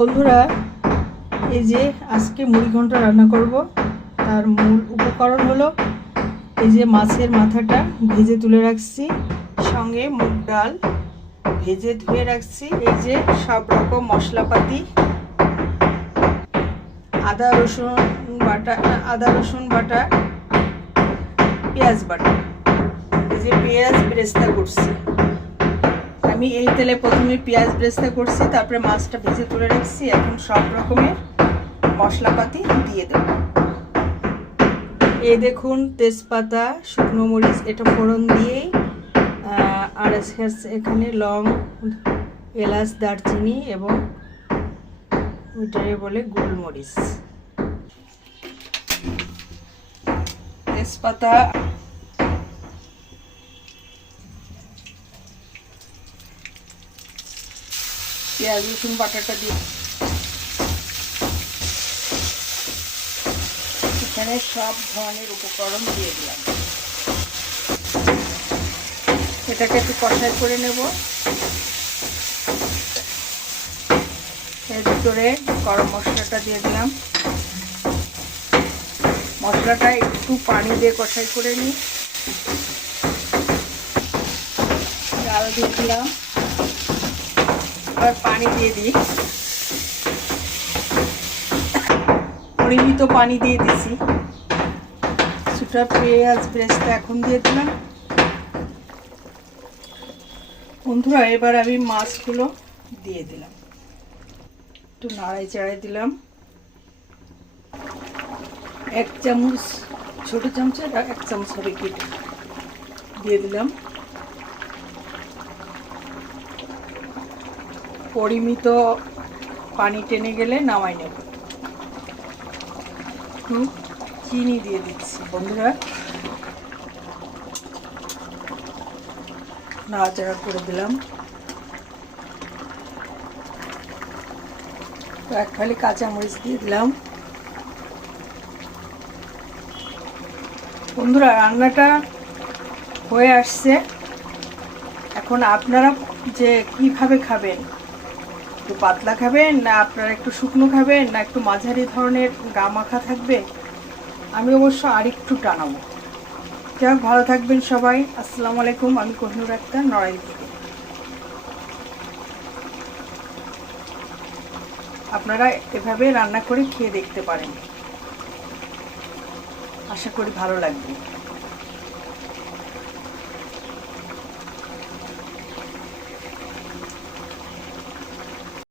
বন্ধুরা, এই যে আজকে মুড়ি ঘন্ট রান্না করব। তার মূল উপকরণ হলো এই যে মাছের মাথাটা ভেজে তুলে রাখছি, সঙ্গে মুগ ডাল ভেজে ধুয়ে রাখছি, এই যে সব রকম মশলাপাতি, আদা রসুন বাটা, পেঁয়াজ বাটা। এই যে পেঁয়াজ বেরেস্তা করছি আমি, এই তেলে প্রথমে পেঁয়াজ বেরেস্তা করছি, তারপরে মাছটা ভেজে তুলে রাখছি। এখন সব রকমের মশলাপাতি দিয়ে দেব। এই দেখুন, তেজপাতা, শুকনো মরিচ, এটা ফোড়ন দিয়েই, আর এখানে লং, এলাচ, দারচিনি এবং ওইটারে বলে গোলমরিচ। তেজপাতা, পেঁয়াজ রসুন বাটাটা দিয়ে এখানে সব ধরনের উপকরণ দিয়ে দিলাম। এটাকে একটু কষাই করে নেব। এর ভিতরে গরম মশলাটা দিয়ে দিলাম। মশলাটা একটু পানি দিয়ে কষাই করে নিই। ডাল দিয়ে দিলাম, আর পানি দিয়ে দিই। পরিমিত পানি দিয়ে দিছি। কিছুটা পেঁয়াজ বেরেস্তা এখন দিয়ে দিলাম। বন্ধুরা, এবার আমি মাছগুলো দিয়ে দিলাম, একটু নাড়াই চাড়াই দিলাম। 1 চামচ, ছোট চামচের 1 চামচ হবে কেটে দিয়ে দিলাম। পরিমিত পানি টেনে গেলে নামাই নেব। একটু চিনি দিয়ে দিচ্ছি। বন্ধুরা, নাড়াচাড়া করে দিলাম। এক ফালি কাঁচামরিচ দিয়ে দিলাম। বন্ধুরা, রান্নাটা হয়ে আসছে। এখন আপনারা যে কিভাবে খাবেন, একটু পাতলা খাবেন, না আপনারা একটু শুকনো খাবেন, না একটু মাঝারি ধরনের গা মাখা থাকবে, আমি অবশ্য আরেকটু টানাবো। যাক, ভালো থাকবেন সবাই। আসসালামু আলাইকুম। আমি কোহিনুর আক্তার, নড়াইল থেকে। আপনারা এভাবে রান্না করে খেয়ে দেখতে পারেন, আশা করি ভালো লাগবে।